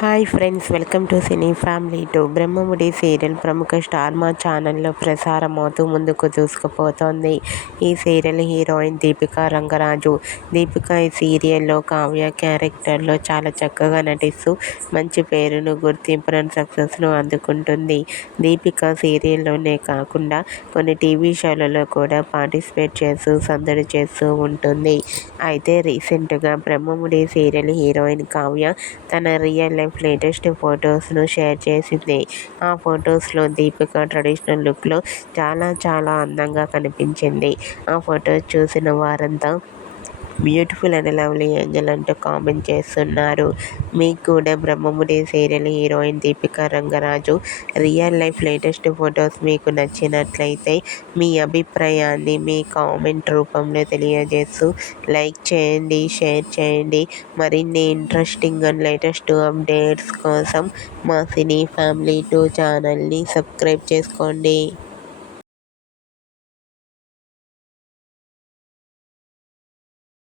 Hi friends, welcome to cine family two. Brahmamudi serial ప్రముఖ star మా ఛానల్లో ప్రసారమవుతూ ముందుకు దూసుకుపోతోంది. ఈ సీరియల్ హీరోయిన్ దీపికా రంగరాజు. దీపిక ఈ సీరియల్లో కావ్య క్యారెక్టర్లో చాలా చక్కగా నటిస్తూ మంచి పేరును, గుర్తింపును, సక్సెస్ను అందుకుంటుంది. దీపిక సీరియల్లోనే కాకుండా కొన్ని టీవీ షోలలో కూడా పార్టిసిపేట్ చేస్తూ సందడి చేస్తూ ఉంటుంది. అయితే రీసెంట్గా బ్రహ్మముడి సీరియల్ హీరోయిన్ కావ్య తన రియల్ లైఫ్ లేటెస్ట్ ఫొటోస్ను షేర్ చేసింది. ఆ ఫొటోస్లో దీపిక ట్రెడిషనల్ లుక్లో చాలా అందంగా కనిపించింది. ఆ ఫొటోస్ చూసిన వారంతా బ్యూటిఫుల్ అండ్ లవ్లీ ఏంజల్ అంటూ కామెంట్ చేస్తున్నారు. మీకు కూడా Brahmamudi serial heroine Deepika Rangaraju real life latest photos మీకు నచ్చినట్లయితే మీ అభిప్రాయాన్ని మీ కామెంట్ రూపంలో తెలియజేస్తూ లైక్ చేయండి, షేర్ చేయండి. మరిన్ని ఇంట్రెస్టింగ్ అండ్ లేటెస్ట్ అప్డేట్స్ కోసం మా సినీ ఫ్యామిలీ 2 ఛానల్ని సబ్స్క్రైబ్ చేసుకోండి.